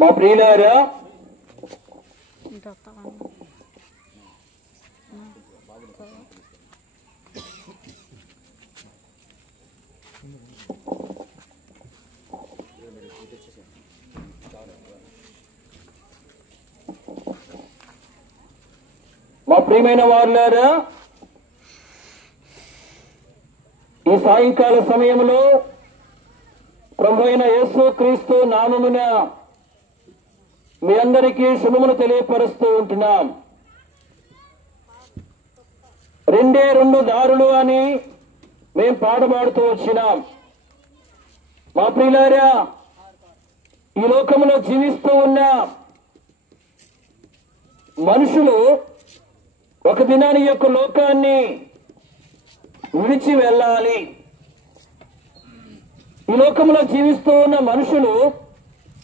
మా ప్రియులారా, మా ప్రియమైన వారులారా, ఈ సాయంకాల సమయంలో ప్రభు అయిన యేసు క్రీస్తు నామమున మీ అందరికీ శుభమును తెలియపరుస్తూ ఉంటున్నాం. రెండే రెండు దారులు అని మేం పాడబాడుతూ వచ్చినాం. మా ప్రియులారా, ఈ లోకంలో జీవిస్తూ ఉన్న మనుషులు ఒక దినాన్ని యొక్క లోకాన్ని విడిచి వెళ్ళాలి. ఈ లోకంలో జీవిస్తూ ఉన్న మనుషులు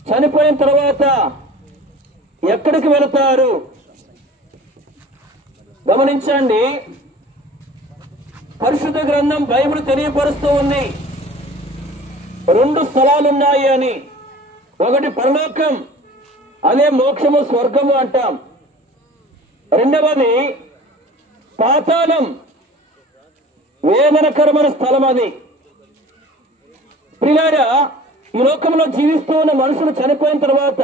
చనిపోయిన తర్వాత ఎక్కడికి వెళతారు? గమనించండి, పరిశుద్ధ గ్రంథం బైబిల్ తెలియపరుస్తూ ఉంది. రెండు స్థలాలున్నాయి అని. ఒకటి పరలోకం, అదే మోక్షము, స్వర్గము అంటాం. రెండవది పాతాళం, వేదనకరమైన స్థలం. అది ప్రియులారా, ఈ లోకంలో జీవిస్తూ ఉన్న మనుషులు చనిపోయిన తర్వాత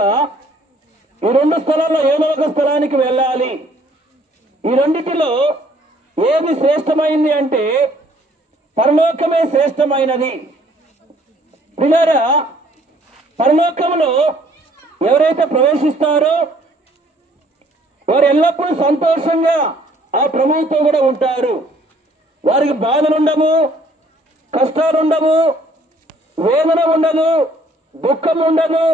ఈ రెండు స్థలాల్లో ఏదో ఒక స్థలానికి వెళ్ళాలి. ఈ రెండిటిలో ఏది శ్రేష్టమైంది అంటే పరలోకమే శ్రేష్టమైనది. ప్రియులారా, పరలోకంలో ఎవరైతే ప్రవేశిస్తారో వారు ఎల్లప్పుడూ సంతోషంగా ఆ ప్రభువుతో కూడా ఉంటారు. వారికి బాధలుండవు, కష్టాలుండవు, వేదన ఉండదు, దుఃఖం ఉండదు,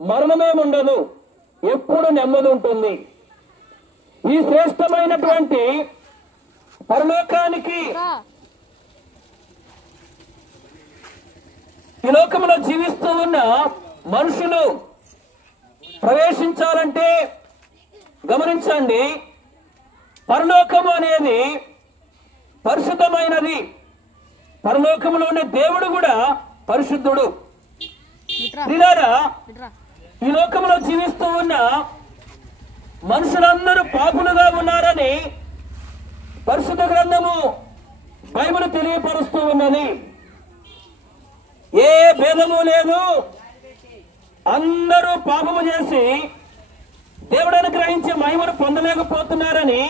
మరణమే ఉండదు. ఎప్పుడు నెమ్మది ఉంటుంది. ఈ శ్రేష్టమైనటువంటి పరలోకానికి ఈ లోకంలో జీవిస్తూ ఉన్న మనుషులు ప్రవేశించాలంటే గమనించండి, పరలోకము అనేది పరిశుద్ధమైనది. పరలోకంలో ఉన్న దేవుడు కూడా పరిశుద్ధుడు. ప్రియులారా, ఈ లోకంలో జీవిస్తూ ఉన్న మనుషులందరూ పాపులుగా ఉన్నారని పరిశుద్ధ గ్రంథము బైబిల్ తెలియపరుస్తూ ఉన్నది. ఏ భేదము లేదు, అందరూ పాపము చేసి దేవుడు అనుగ్రహించే మహిమను పొందలేకపోతున్నారని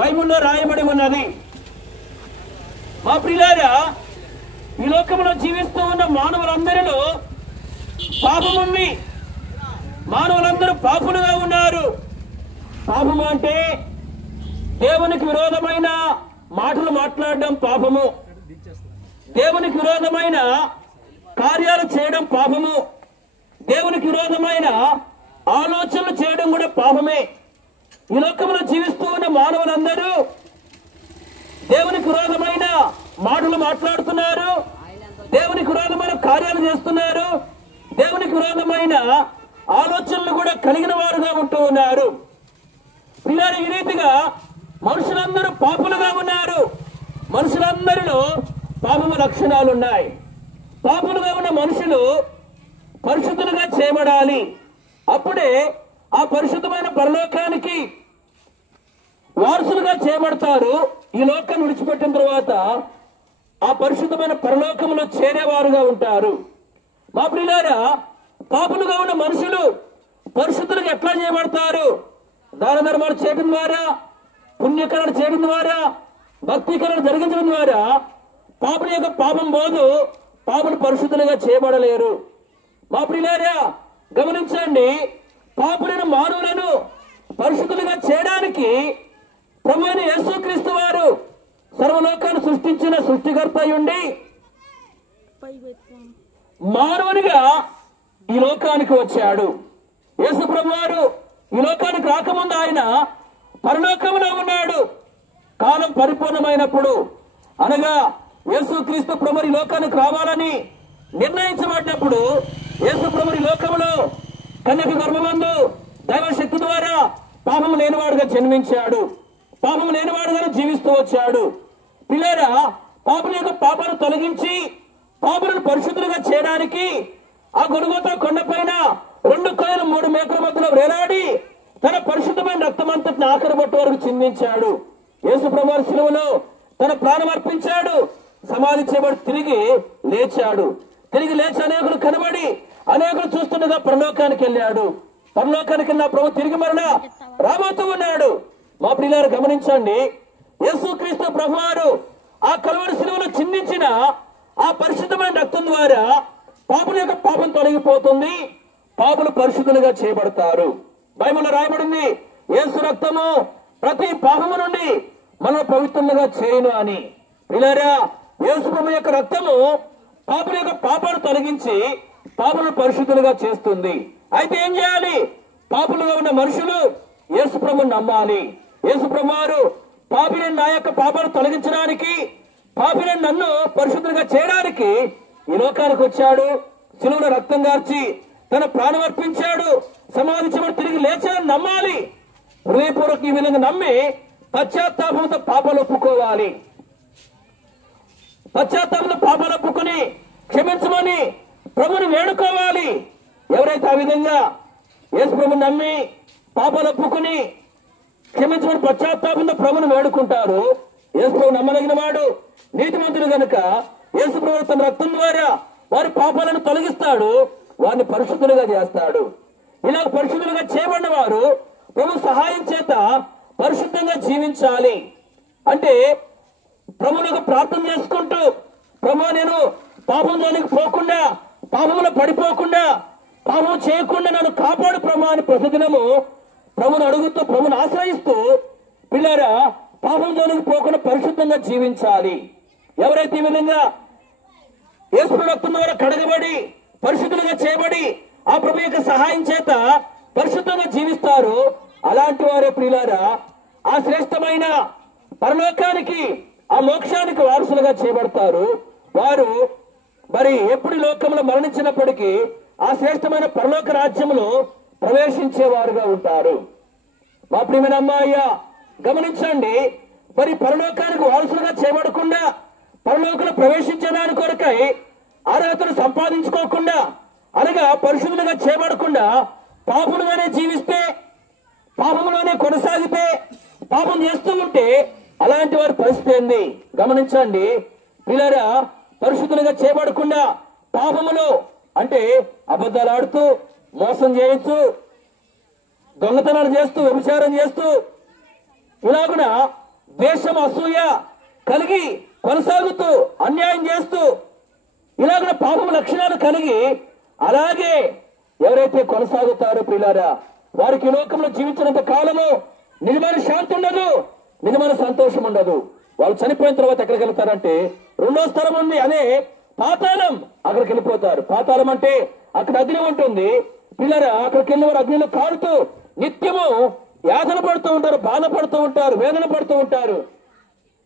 బైబిల్లో రాయబడి ఉన్నది. మా ప్రియులారా, ఈ లోకంలో జీవిస్తూ ఉన్న మానవులందరిలో పాపం ఉంది. మానవులందరూ పాపులుగా ఉన్నారు. పాపము అంటే దేవునికి విరోధమైన మాటలు మాట్లాడడం పాపము, దేవునికి విరోధమైన కార్యాలు చేయడం పాపము, దేవునికి విరోధమైన ఆలోచనలు చేయడం కూడా పాపమే. ఈ లోకంలో జీవిస్తూ ఉన్న మానవులందరూ దేవునికి విరోధమైన మాటలు మాట్లాడుతున్నారు, దేవునికి విరోధమైన కార్యాలు చేస్తున్నారు, దేవునికి విరోధమైన ఆలోచనలు కూడా కలిగిన వారుగా ఉంటూ ఉన్నారు. ప్రియులారా, ఈ రీతిగా మనుషులందరూ పాపులుగా ఉన్నారు. మనుషులందరిలో పాపము లక్షణాలు ఉన్నాయి. పాపులుగా ఉన్న మనుషులు పరిశుద్ధులుగా చేయబడాలి. అప్పుడే ఆ పరిశుద్ధమైన పరలోకానికి వారసులుగా చేయబడతారు. ఈ లోకాన్ని విడిచిపెట్టిన తర్వాత ఆ పరిశుద్ధమైన పరలోకంలో చేరేవారుగా ఉంటారు. మా ప్రియులారా, పాపులుగా ఉన్న మనుషులు పరిశుద్ధులుగా ఎట్లా చేయబడతారు? దాన ధర్మాలు చేయడం ద్వారా, పుణ్యకరణ చేయడం ద్వారా, భక్తీకరణ జరిగించడం ద్వారా పాపుల యొక్క పాపం పోదు. పాపులు పరిశుద్ధులుగా చేయబడలేరు. మా ప్రియులారా, గమనించండి, పాపులైన మానవులను పరిశుద్ధులుగా చేయడానికి ప్రభు అయిన యేసుక్రీస్తు వారు సర్వలోకాన్ని సృష్టించిన సృష్టికర్త అయ్యుండి మానవునిగా ఈ లోకానికి వచ్చాడు. యేసు ప్రభు వారు ఈ లోకానికి రాకముందు ఆయన పరలోకంలో ఉన్నాడు. కాలం పరిపూర్ణమైనప్పుడు, అనగా యేసుక్రీస్తు ప్రభు ఈ లోకానికి రావాలని నిర్ణయించబడినప్పుడు యేసు ప్రభు ఈ లోకంలో కన్యక గర్భమందు దైవశక్తి ద్వారా పాపం లేనివాడుగా జన్మించాడు. పాపం లేనివాడుగానే జీవిస్తూ వచ్చాడు. పిల్లరా, పాపుల యొక్క పాపాలను తొలగించి పాపులను పరిశుద్ధులుగా చేయడానికి ఆ గొలుగోతా కొండపైన 2 వేలాడి తన పరిశుద్ధమైన రక్తమంతటిని ఆఖరి బొట్టు వరకు చిందించాడు. యేసు ప్రభువు శిలువలో తన ప్రాణం అర్పించాడు, సమాధి చేయబడి తిరిగి లేచాడు. తిరిగి లేచి అనేకులు కనబడి అనేకులు చూస్తుండగా పరలోకానికి వెళ్ళాడు. పరలోకానికి వెళ్ళిన ప్రభు తిరిగి మరలా రాబోతూ ఉన్నాడు. మా ప్రియులారు గమనించండి, యేసుక్రీస్తు ప్రభువారు ఆ కలువరి శిలువలో చిందించిన ఆ పరిశుద్ధమైన రక్తం ద్వారా పాపుల యొక్క పాపం తొలగిపోతుంది, పాపులు పరిశుద్ధులుగా చేయబడతారు. బైబిల్లో రాయబడింది, యేసు రక్తము ప్రతి పాపము నుండి మనం పవిత్రులుగా చేయను అని. ప్రియులారా, యేసు ప్రభు యొక్క రక్తము పాపుల యొక్క పాపాలు తొలగించి పాపులను పరిశుద్ధులుగా చేస్తుంది. అయితే ఏం చేయాలి? పాపులుగా ఉన్న మనుషులు యేసు ప్రభుని నమ్మాలి. యేసు ప్రభు వారు పాపిని నా యొక్క పాపాలు తొలగించడానికి, పాపిని నన్ను పరిశుద్ధులుగా చేయడానికి ఈ లోకానికి వచ్చాడు. శిలువలో రక్తం గార్చి తన ప్రాణం అర్పించాడు, సమాధి చేయబడి తిరిగి లేచాడని నమ్మాలి. హృదయపూర్వక ఈ విధంగా నమ్మి పశ్చాత్తాపంతో పాపాలు ఒప్పుకోవాలి. పశ్చాత్తాపంతో పాపాలు ఒప్పుకొని క్షమించమని ప్రభుని వేడుకోవాలి. ఎవరైతే ఆ విధంగా యేసు ప్రభుని నమ్మి పాపాలు ఒప్పుకొని క్షమించమని పశ్చాత్తాపంతో ప్రభుని వేడుకుంటారు, యేసు ప్రభు నమ్మదగిన వాడు, నీతిమంతుడు గనుక యేసు ప్రభు తన రక్తం ద్వారా వారి పాపాలను తొలగిస్తాడు, వారిని పరిశుద్ధులుగా చేస్తాడు. ఇలా పరిశుద్ధులుగా చేయబడిన వారు ప్రభు సహాయం చేత పరిశుద్ధంగా జీవించాలి. అంటే ప్రభువులకు ప్రార్థన చేసుకుంటూ, ప్రభు నేను పాపం జోలికి పోకుండా, పాపంలో పడిపోకుండా, పాపం చేయకుండా నన్ను కాపాడు ప్రభు అని ప్రతిదినము ప్రభుని అడుగుతూ, ప్రభుని ఆశ్రయిస్తూ పిల్లరా పాపం జోలికి పోకుండా పరిశుద్ధంగా జీవించాలి. ఎవరైతే ఈ విధంగా యేసు రక్తం ద్వారా కడగబడి పరిశుద్ధులుగా చేయబడి ఆ ప్రభు యొక్క సహాయం చేత పరిశుద్ధంగా జీవిస్తారు, అలాంటి వారే ప్రియులారా ఆ శ్రేష్టమైన పరలోకానికి, ఆ మోక్షానికి వారసులుగా చేయబడతారు. వారు మరి ఎప్పుడు లోకంలో మరణించినప్పటికీ ఆ శ్రేష్టమైన పరలోక రాజ్యంలో ప్రవేశించేవారుగా ఉంటారు. మా ప్రియమైన అమ్మాయ్య గమనించండి, మరి పరలోకానికి వారసులుగా చేయబడకుండా పరలోకంలో ప్రవేశించడానికి కొరకై అర్హతను సంపాదించుకోకుండా, అనగా పరిశుద్ధులుగా చేయబడకుండా పాపములుగానే జీవిస్తే, పాపములోనే కొనసాగితే, పాపం చేస్తూ ఉంటే అలాంటి వారి పరిస్థితి ఏంది గమనించండి. పిల్లరా, పరిశుద్ధులుగా చేయబడకుండా పాపములో అంటే అబద్ధాలు ఆడుతూ, మోసం చేయొచ్చు, దొంగతనాలు చేస్తూ, వ్యభిచారం చేస్తూ, ఇలాగున ద్వేషం అసూయ కలిగి కొనసాగుతూ, అన్యాయం చేస్తూ, ఇలాగున పాపం లక్షణాలు కలిగి అలాగే ఎవరైతే కొనసాగుతారో ప్రియులారా, వారికి లోకంలో జీవించినంత కాలము నిజమైన శాంతి ఉండదు, నిజమైన సంతోషం ఉండదు. వాళ్ళు చనిపోయిన తర్వాత ఎక్కడికి వెళ్తారంటే రెండో స్థలం ఉంది, అదే పాతాళం. అక్కడికి వెళ్ళిపోతారు. పాతాళం అంటే అక్కడ అగ్ని ఉంటుంది. పిల్లరా, అక్కడికి వెళ్ళిన వారు అగ్నిలో కారుతూ నిత్యము యాతన పడుతూ ఉంటారు, బాధపడుతూ ఉంటారు, వేదన పడుతూ ఉంటారు.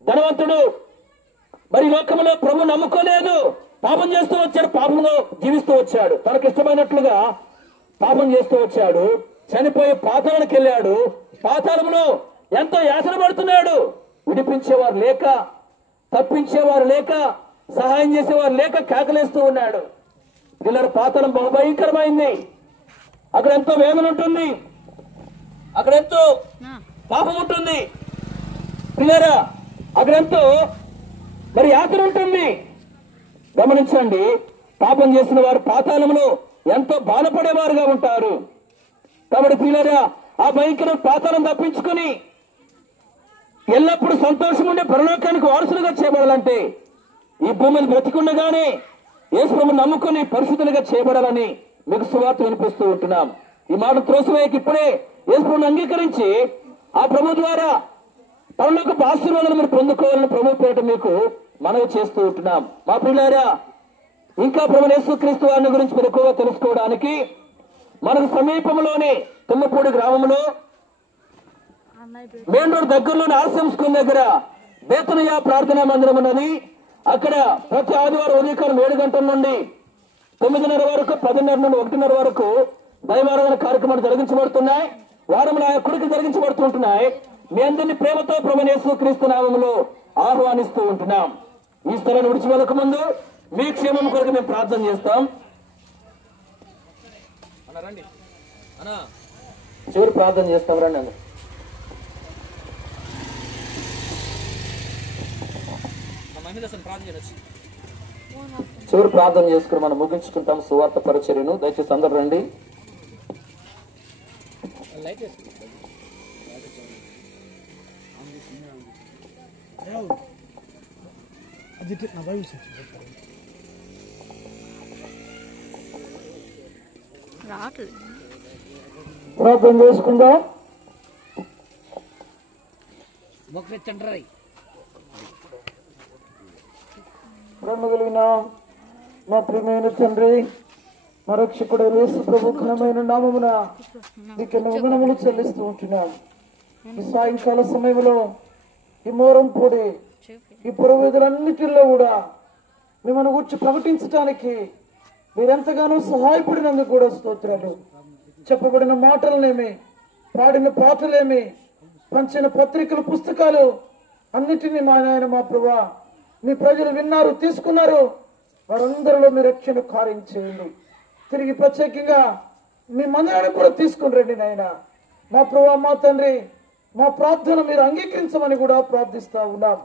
ధనవంతుడు మరి లోకంలో ప్రభు నమ్ముకోలేదు, పాపం చేస్తూ వచ్చాడు, పాపంలో జీవిస్తూ వచ్చాడు, తనకు ఇష్టమైనట్లుగా పాపం చేస్తూ వచ్చాడు, చనిపోయి పాతాళానికి వెళ్ళాడు. పాతాళంలో ఎంతో యాతన పడుతున్నాడు. విడిపించేవారు లేక, తప్పించేవారు లేక, సహాయం చేసేవారు లేక కేకలేస్తూ ఉన్నాడు. పిల్లల పాతాళం బహుభయంకరమైంది. అక్కడ ఎంతో వేదన ఉంటుంది, అక్కడ ఎంతో పాపం ఉంటుంది. పిల్లరా, అక్కడెంతో మరి యాతన ఉంటుంది. గమనించండి, పాపం చేసిన వారు పాతాళంలో ఎంతో బాధపడేవారుగా ఉంటారు. కాబట్టి పిల్లరా, ఆ భయంకర పాతాళం తప్పించుకుని ఎల్లప్పుడూ సంతోషం ఉండే పరలోకానికి వారసులుగా చేయబడాలంటే ఈ భూమి మీద బ్రతికుండగానే యేసు ప్రభువుని నమ్ముకుని పరిశుద్ధులుగా చేయబడాలని మీకు సువార్త వినిపిస్తూ ఉంటున్నాం. ఈ మాట త్రోసివేయక ఇప్పుడే యేసు ప్రభువుని అంగీకరించి ఆ ప్రభు ద్వారా పరలోకపు ఆశీర్వాదాలు మీరు పొందుకోవాలని ప్రభు పేరిట మీకు మనవి చేస్తూ ఉంటున్నాం. మా ప్రియులారా, ఇంకా ప్రభు యేసుక్రీస్తు వారిని గురించి మీరు ఎక్కువగా తెలుసుకోవడానికి మనకు సమీపంలోనే తుమ్మపూడి గ్రామంలో మెయిన్ రోడ్ దగ్గరలోని ఆర్సీఎం స్కూల్ దగ్గర బేతనయ్య ప్రార్థనా మందిరం ఉన్నది. అక్కడ ప్రతి ఆదివారం ఉదయకాలం 7 గంటల నుండి 9:30 వరకు, 10:30 నుండి 1:30 వరకు దైవారాధన కార్యక్రమాలు జరిగించబడుతున్నాయి. వారంలో ఆ కుడికి జరిగించబడుతుంటున్నాయి. మీ అందరినీ ప్రేమతో ప్రభువైన యేసుక్రీస్తు నామములో ఆహ్వానిస్తూ ఉంటున్నాం. ఈ స్థలాన్ని విడిచి వెళ్ళక ముందు మీ క్షేమం కొరకు మేము ప్రార్థన చేస్తాం. చివరి ప్రార్థన చేస్తాం రండి అందరూ. చివరి ప్రార్థన చేసుకుని మనం ముగించుకుంటాం సువార్త పరిచర్యను. దయచేసి అందరు రండి. ప్రార్థన చేసుకుందాం. ప్రేమ కలిగిన మా ప్రియమైన తండ్రి, మా రక్షకుడు యేసు ప్రభు ఘనమైన నామమున నీకు వందనములు చెల్లిస్తూ ఉంటున్నాం. ఈ సాయంకాల సమయంలో ఈ మోరం పొడి ఈ పురవేదులన్నిటిలో కూడా మిమ్మల్ని గురించి ప్రకటించడానికి మీరెంతగానో సహాయపడినందుకు కూడా స్తోత్రాలు. చెప్పబడిన మాటలనేమి, పాడిన పాటలేమి, పంచిన పత్రికలు, పుస్తకాలు అన్నిటినీ మా నాయన మా ప్రభువా మీ ప్రజలు విన్నారు, తీసుకున్నారు. వారందరిలో మీ రక్షణ కార్యం చేయండి. తిరిగి ప్రత్యేకంగా మీ మందిరాన్ని కూడా తీసుకుని రండి నాయన మా ప్రభువా. మా తండ్రి, మా ప్రార్థన మీరు అంగీకరించమని కూడా ప్రార్థిస్తా ఉన్నాం.